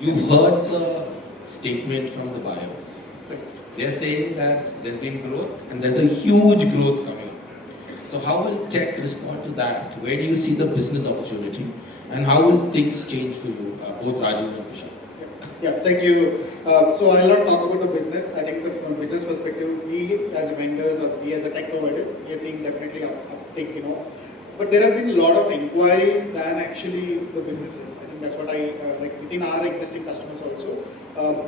You've heard the statement from the buyers. They're saying that there's been growth and there's a huge growth coming. So how will tech respond to that? Where do you see the business opportunity? And how will things change for you, both Raju and Kushal? Yeah, thank you. So I'll not talk about the business. I think that from a business perspective, we as a vendors or we as a tech providers, we are seeing definitely uptake, But there have been a lot of inquiries than actually the businesses. I think that's what I like within our existing customers also.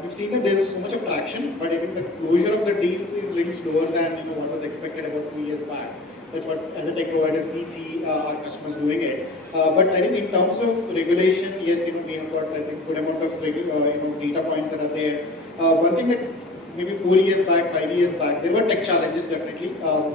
We've seen that there's so much of traction, but I think the closure of the deals is a little slower than what was expected about 2 years back. That's what, as a tech providers, we see our customers doing it. But I think in terms of regulation, yes, we have got I think good amount of data points that are there. One thing that maybe 4 years back, 5 years back, there were tech challenges definitely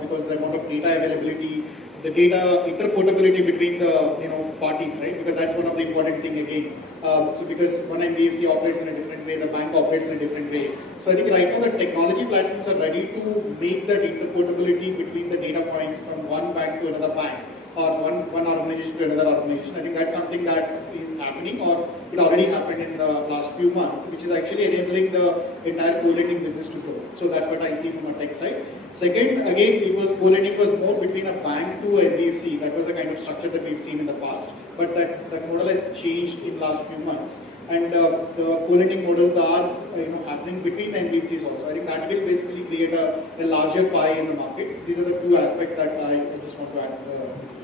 because the amount of data availability, the data interpretability between the parties, right? Because that's one of the important thing again. So because one NBFC operates in a different way, the bank operates in a different way. So I think right now the technology platforms are ready to make that interpretability between the data points from one bank to another bank or one organization to another organization. I think that's something that is happening or it already happened in the last few months, which is actually enabling the entire co-lending business to grow. So that's what I see from a tech side. Second, again, it was co-lending was more between a bank to NBFC. That was the kind of structure that we've seen in the past, but that model has changed in the last few months. And the co-lending models are happening between the NBFCs also. I think that will basically create a larger pie in the market. These are the two aspects that I just want to add to the discussion.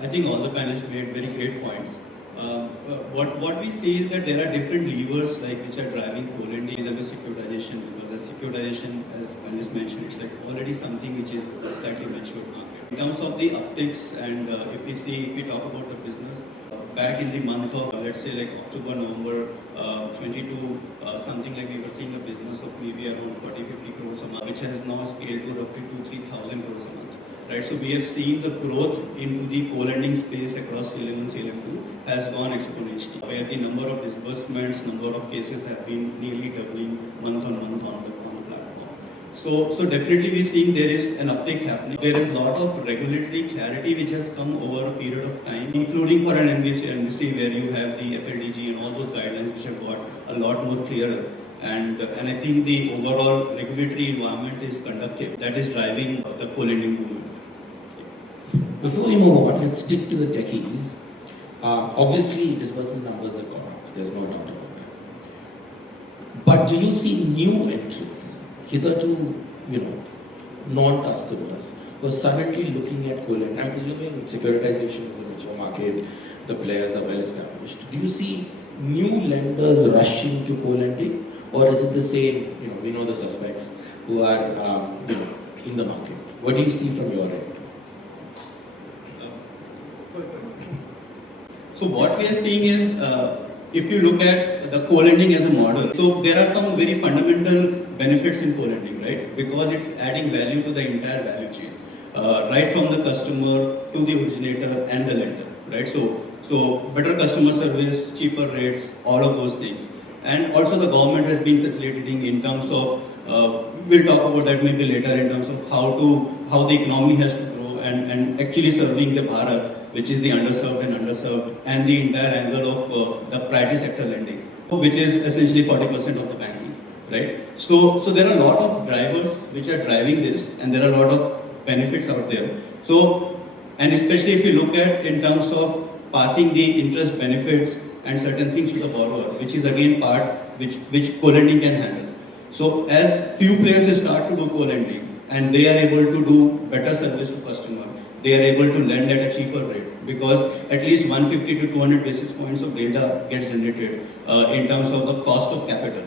I think all the panelists made very great points. What we see is that there are different levers which are driving co-lending and the securitization, because the securitization, as panelists mentioned, it's already something which is a slightly mature market. In terms of the upticks, and if we talk about the business, back in the month of let's say October, November 22, something like we were seeing a business of maybe around 40-50 crores a month, which has now scaled to roughly 2,000-3,000 crores a month. Right, so we have seen the growth into the co-lending space across CLM 1, CLM 2 has gone exponentially, where the number of disbursements, number of cases have been nearly doubling month on month on the platform. So definitely we're seeing there is an uptick happening. There is a lot of regulatory clarity which has come over a period of time, including for an NBFC where you have the FLDG and all those guidelines which have got a lot more clearer. And I think the overall regulatory environment is conducive. That is driving the co-lending movement. Before we move on, let's stick to the techies. Obviously, disbursement numbers have gone up. There's no doubt about that. But do you see new entrants, hitherto, non-customers, who are suddenly looking at co-lending? I'm presuming securitization is a mature market. The players are well established. Do you see new lenders rushing to co-lending, or is it the same? We know the suspects who are, in the market. What do you see from your end? So what we are seeing is, if you look at the co-lending as a model, so there are some very fundamental benefits in co-lending, right? Because it's adding value to the entire value chain, right from the customer to the originator and the lender, right? So better customer service, cheaper rates, all of those things. And also the government has been facilitating in terms of, we'll talk about that maybe later, in terms of how the economy has to grow and actually serving the Bharat, which is the underserved, and the entire angle of the priority sector lending, which is essentially 40% of the banking, right? So there are a lot of drivers which are driving this, and there are a lot of benefits out there. So, and especially if you look at in terms of passing the interest benefits and certain things to the borrower, which is again part which co-lending can handle. So as few players start to do co-lending and they are able to do better service to customer, they are able to lend at a cheaper rate, because at least 150 to 200 basis points of data gets generated in terms of the cost of capital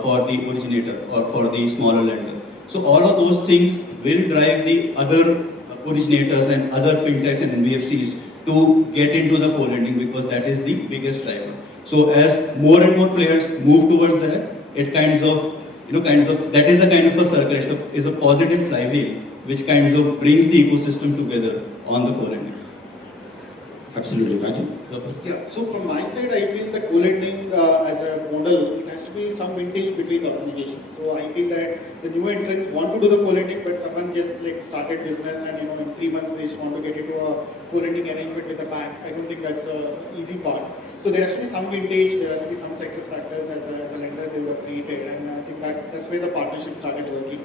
for the originator or for the smaller lender. So all of those things will drive the other originators and other fintechs and NBFCs to get into the co-lending, because that is the biggest driver. So as more and more players move towards that, it that is a kind of a circle, it's a positive flywheel which kind of brings the ecosystem together on the co-lending. Absolutely, Raju. purpose? Yeah, so from my side, I feel that co-lending as a model, it has to be some vintage between the organizations. So I feel that the new entrants want to do the co-lending, but someone just like started business and in 3 months they just want to get into a co-lending arrangement with the bank. I don't think that's a easy part. So there has to be some vintage, there has to be some success factors as a lender they would have created, and I think that's where the partnership started working.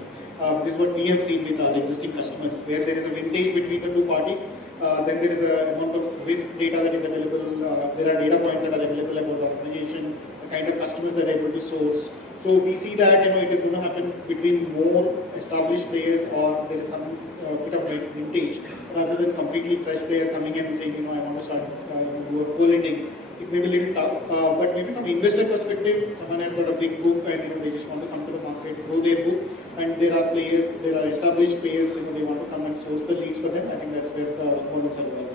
This is what we have seen with our existing customers, where there is a vintage between the two parties. Then there is a amount of risk data that is available. There are data points that are available about the organization, the kind of customers that are able to source. So we see that it is going to happen between more established players, or there is some bit of vintage, rather than completely fresh player coming in and saying, I want to start do a co-lending. It may be a little tough, but maybe from investor perspective, someone has got a big book and they just want to come to the market, grow their book, and there are players, there are established players, they want to come and source the leads for them. I think that's where the models are working.